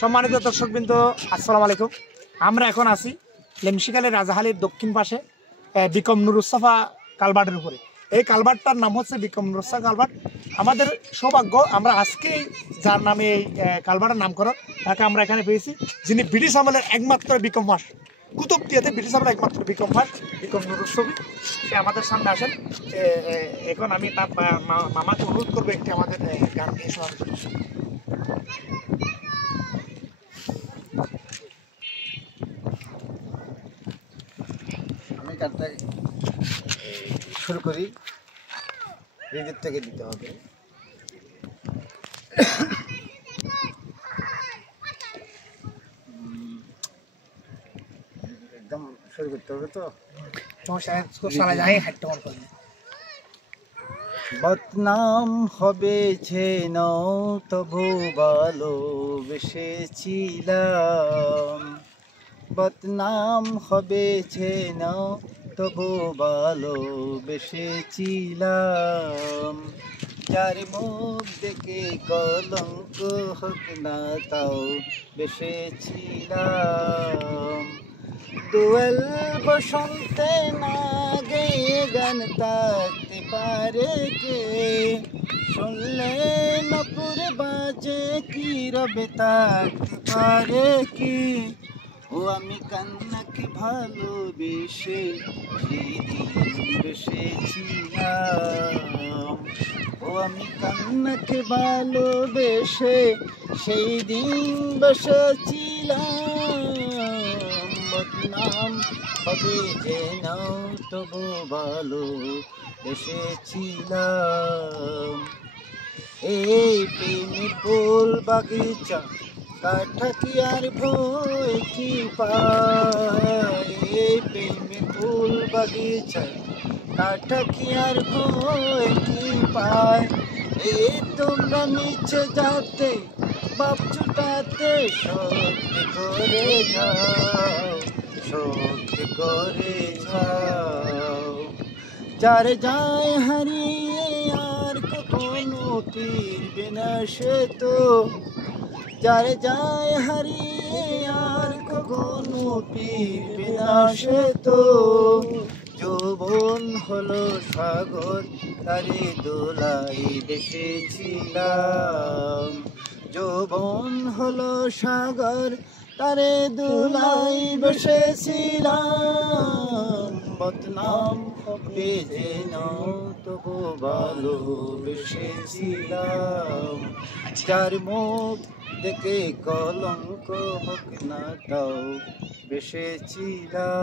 সম্মানিত দর্শকবৃন্দ, আসসালামু আলাইকুম। আমরা এখন আছি লেমশিকালের রাজাহালির দক্ষিণ পাশে বিকম নুরুসফা কালভার্টের উপরে। এই কালভার্টটার নাম হচ্ছে বিকম নুরুসফা কালভার্ট। আমাদের সৌভাগ্য আমরা আজকে যার নামে এই কালভার্টের নামকরণ, তাকে আমরা এখানে পেয়েছি, যিনি ব্রিটিশ আমলের একমাত্র বিকম মাস, কুতুবদিয়াতে ব্রিটিশ আমলের একমাত্র বিকম মাস, বিকম নুরুসফি। সে আমাদের সামনে আসেন। এখন আমি তার মামাকে অনুরোধ করবো একটি আমাদের গান দিয়ে শোনার। আমি গানটা শুরু করি, হৃদয় থেকে দিতে হবে। একদম শুরু করতে হবে তো। বদনাম হবে যেন তবু ভালোবেসেছিলাম, বদনাম হবে যেন তবু ভালোবেসেছিলাম। যার মুখ দেখে কলঙ্ক হোক না তাও বেসেছিলাম। দোয়েল বসন্তে না গেয়ে গান থাকতে পারে কে, শুনলে নপুর বাজে কি রবে থাকতে পারে কি। ও আমি কান্নাকে ভালোবেসে সেদিন বেসেছিলাম, ও আমি কান্নাকে ভালোবেসে সেই দিন বসেছিলাম। বদনাম হবে যেন তবু ভালো বেসেছিলাম। এই প্রেমী ফুল বাগিচা কাঠা কি আর ভয় কি পায়, এই প্রেমী ফুল বাগিচা কাঠা কি আর ভয় কি পায়। এই তোমরা নিচে যাতে বাপ ছুটাতে সত্যি করে যাও, সত্যি করে যাও। যার যায় হারিয়ে আর কখনো ফিরবে না সে তো, যার যায় হারিয়ে আর কখনো ফিরবে না সে তো। যৌবন হলো সাগর তারে দোলাই দেশেছিলাম, যৌবন হলো সাগর তারে দোলাই বসেছিলাম। বদনাম হবে যেন তবু ভালোবেসেছিলাম। যার মুখ দেখে কলঙ্ক হোক না তাও বেসেছিলাম।